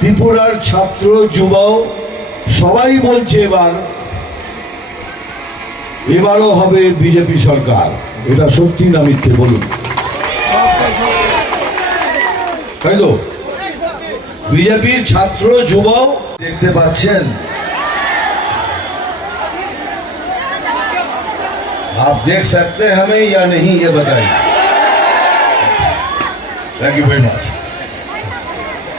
ত্রিপুরার ছাত্র যুবক সবাই বলছে এবারও হবে বিজেপি সরকার। এটা সত্যি না মিথ্যে বলুন? তাই তো? বিজেপির ছাত্র যুবক দেখতে পাচ্ছেন, आप देख सकते हैं हमें या नहीं ये बताइए। Thank you very much.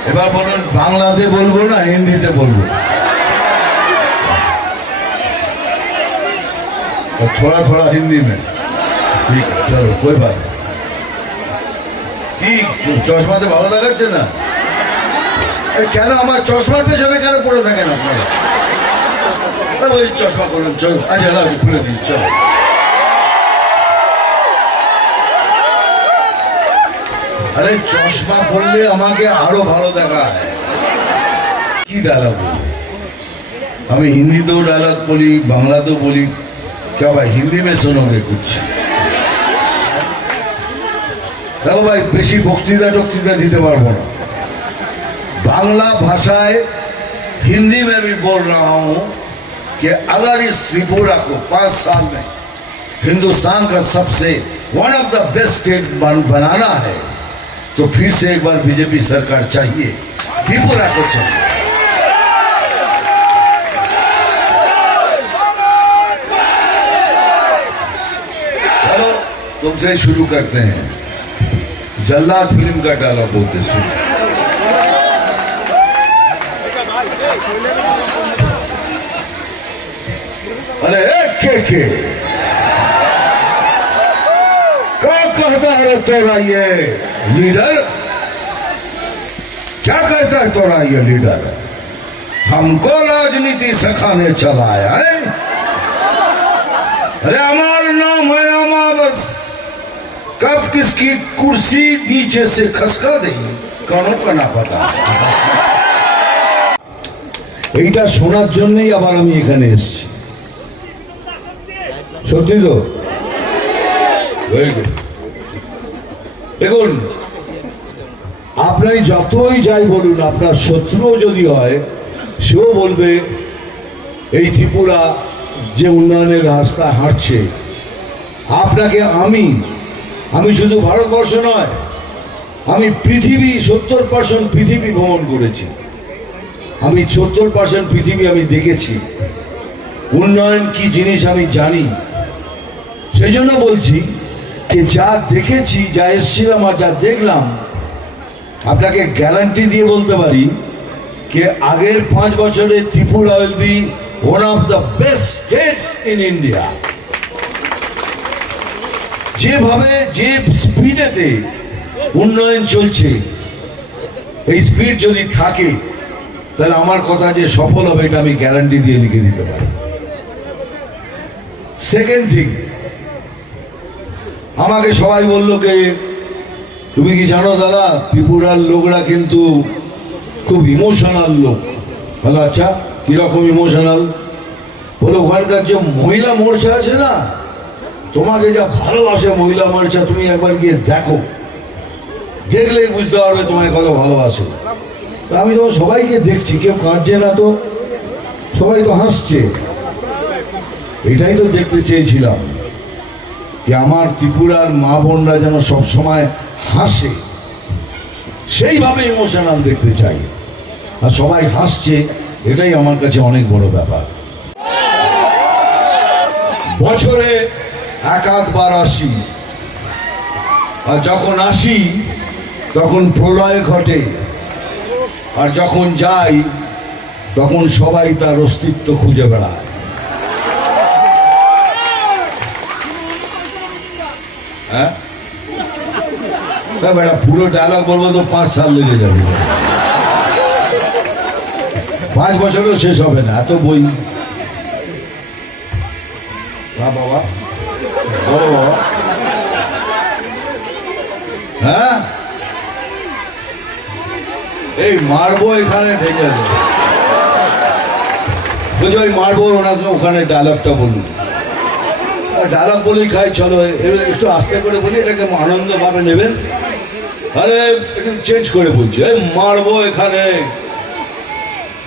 এবার বলুন, বাংলাতে বলবো না হিন্দিতে বলবো? तो थोड़ा थोड़ा हिंदी में ठीक है, चलो कोई बात नहीं। কি চশমাতে ভালো লাগাচ্ছে না? কেন আমার চশমার পেছনে কেন পড়ে থাকেন আপনারা? ওই চশমা করুন, চলো। আচ্ছা না, আমি খুলে দিই, চলো। আরে চশমা পরলে আমাকে আরো ভালো দেখায়। কি ডায়লগ বলি? আমি হিন্দিতেও ডায়লগ বলি, বাংলাতেও বলি। क्या भाई हिंदी में सुनोगे कुछ? देखो भाई, বেশি বক্তৃতা দিতে পারবো না। बांग्ला भाषाएं हिंदी में भी बोल रहा हूं कि अगर इस त्रिपुरा को 5 साल में हिंदुस्तान का सबसे one of the best state बनाना है तो फिर से एक बार बीजेपी सरकार चाहिए, त्रिपुरा को चाहिए। चलो तुमसे शुरू करते हैं। जल्लाद फिल्म का डायलॉग बोलते सुनो। अरे के क्या कहता है तोरा ये लीडर? क्या कहता है तोरा ये लीडर? हमको राजनीति सिखाने चला आया है? अरे हमारा नाम है अमावस। कब किसकी कुर्सी नीचे से खसका देगी কারো কানা পাতা। এইটা শোনার জন্যই আবার আমি এখানে এসেছি। সত্যি তো? দেখুন, আপনার যতই যাই বলুন, আপনার শত্রুও যদি হয় সেও বলবে এই ত্রিপুরা যে উন্নয়নের রাস্তা হাঁটছে, আপনাকে আমি শুধু ভারতবর্ষ নয়, আমি পৃথিবী 70% পৃথিবী ভ্রমণ করেছি। আমি 70% পৃথিবী আমি দেখেছি। উন্নয়ন কি জিনিস আমি জানি। সেই জন্য বলছি যে যা দেখেছি, যা এসেছিলাম আর যা দেখলাম, আপনাকে গ্যারান্টি দিয়ে বলতে পারি যে আগের 5 বছরে Tripura will be one of the best states in India. যেভাবে যে স্পিডেতে উন্নয়ন চলছে, এই স্পিড যদি থাকে তাহলে আমার কথা যে সফল হবে এটা আমি গ্যারান্টি দিয়ে লিখে দিতে পারি। সেকেন্ড থিং, আমাকে সবাই বললো যে তুমি কি জানো দাদা, ত্রিপুরার লোকরা কিন্তু খুব ইমোশনাল লোক। বলো আচ্ছা, কিরকম ইমোশনাল? বলো ওখানকার যে মহিলা মোর্চা আছে না, তোমাকে যা ভালোবাসে মহিলা মোর্চা, তুমি একবার গিয়ে দেখো, দেখলেই বুঝতে পারবে তোমায় কত ভালোবাসে। তা আমি তো সবাইকে দেখছি, কেউ কাঁদছে না তো, সবাই তো হাসছে। এটাই তো দেখতে চেয়েছিলাম যে আমার ত্রিপুরার মা বোনরা যেন সবসময় হাসে, সেইভাবে ইমোশনাল দেখতে চাই। আর সবাই হাসছে, এটাই আমার কাছে অনেক বড় ব্যাপার। বছরে 1-8বার আসি, আর যখন আসি তখন প্রলয় ঘটে, আর যখন যাই তখন সবাই তার অস্তিত্ব খুঁজে বেড়ায়। হ্যাঁ বেটা, পুরো ডায়লগ বলবো তো 5 সাল লেগে যাবে। 5 বছরও শেষ হবে না, এত বই। বাবা বলো বাবা। হ্যাঁ, এই মারবো এখানে ঢেকে দেবে, বুঝে ওই মারবো ওনাকে ওখানে ডায়লগটা বলুন। ডায়লগ বলেই খাই, চলো একটু আস্তে করে বলি, এটাকে আনন্দ ভাবে নেবেন। আরে একটু চেঞ্জ করে বলছি, মারবো এখানে,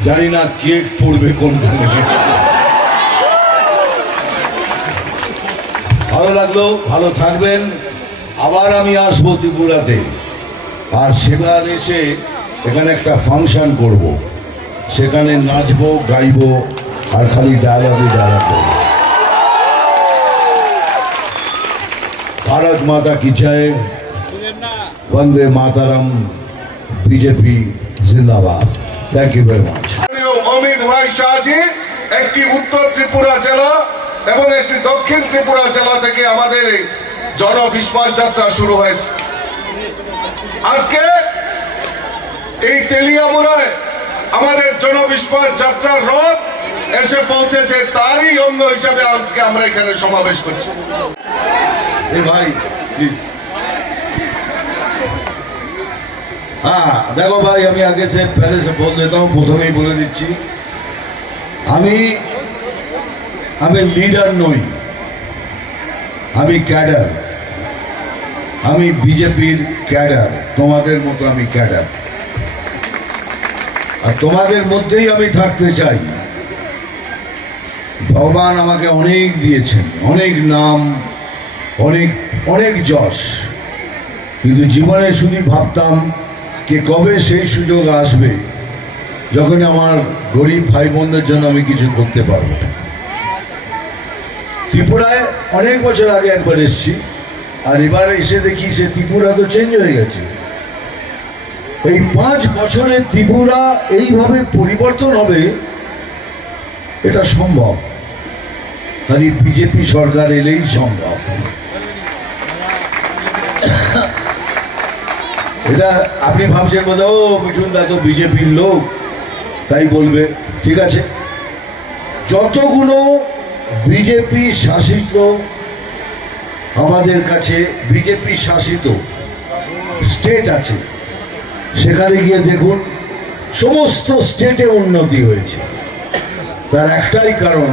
জানি না কেক পড়বে কোনখানে। ভালো লাগলো, ভালো থাকবেন। আবার আমি আসবো ত্রিপুরাতে, আর সেখানে এসে এখানে একটা ফাংশন করব, সেখানে নাচবো, গাইবো, আর খালি ডায়লগই ডায়লগ করবো। भारत माता की जय, वंदे मातरम, बीजेपी जिंदाबाद। Thank you very much. Amit ভাই শাহজি একটি উত্তর ত্রিপুরা জেলা এবং একটি দক্ষিণ ত্রিপুরা জেলা থেকে আমাদের জনবিস্মার যাত্রা শুরু হয়েছে। আজকে এই তেলিয়ামুড়ায় আমাদের জনবিস্মার যাত্রার রথ এসে পৌঁছেছে, তারই অঙ্গ হিসাবে আজকে আমরা এখানে সমাবেশ করছি। ভাই প্লিজ, हाँ देखो भाई, আমি आगे से पहले से बोल देता हूँ, প্রথমেই বলে দিচ্ছি, আমি লিডার নই, আমি ক্যাডার, আমি বিজেপির ক্যাডার, তোমাদের মতো আমি ক্যাডার, আর তোমাদের মধ্যেই আমি থাকতে চাই। ভগবান আমাকে অনেক দিয়েছেন, অনেক নাম, অনেক অনেক যশ, কিন্তু জীবনে শুধু ভাবতাম যে কবে সেই সুযোগ আসবে যখন আমার গরিব ভাই বোনদের জন্য আমি কিছু করতে পারবো। ত্রিপুরায় অনেক বছর আগে একবার এসেছি, আর এবার এসে দেখি সে ত্রিপুরা তো চেঞ্জ হয়ে গেছে। এই 5 বছরে ত্রিপুরা এইভাবে পরিবর্তন হবে, এটা সম্ভব, খালি বিজেপি সরকার এলেই সম্ভব। এটা আপনি ভাবছেন বোধ, ও মিঠুনদা তো বিজেপির লোক তাই বলবে, ঠিক আছে, যতগুলো বিজেপি শাসিত আমাদের কাছে বিজেপি শাসিত স্টেট আছে, সেখানে গিয়ে দেখুন সমস্ত স্টেটে উন্নতি হয়েছে। তার একটাই কারণ,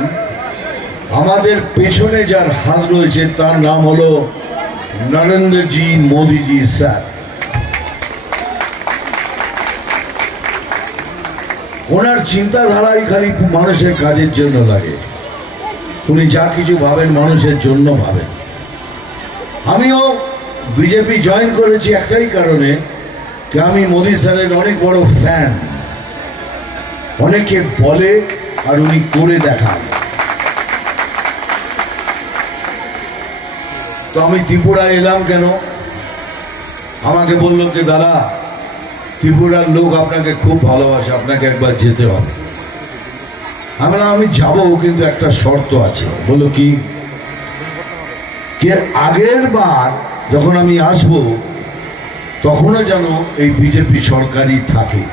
আমাদের পেছনে যার হাত রয়েছে তার নাম হলো নরেন্দ্রজি মোদীজি স্যার। ওনার চিন্তাধারাই খালি মানুষের কাজের জন্য লাগে, উনি যা কিছু ভাবেন মানুষের জন্য ভাবেন। আমিও বিজেপি জয়েন করেছি একটাই কারণে, যে আমি মোদী স্যারের অনেক বড় ফ্যান। অনেকে বলে আর উনি করে দেখান। তো আমি ত্রিপুরায় এলাম কেন, আমাকে বললো যে দাদা ত্রিপুরার লোক আপনাকে খুব ভালোবাসে, আপনাকে একবার যেতে হবে। আমি যাবো, কিন্তু একটা শর্ত আছে। বললো কি? আগের বার যখন আমি আসবো তখনও যেন এই বিজেপি সরকারই থাকে।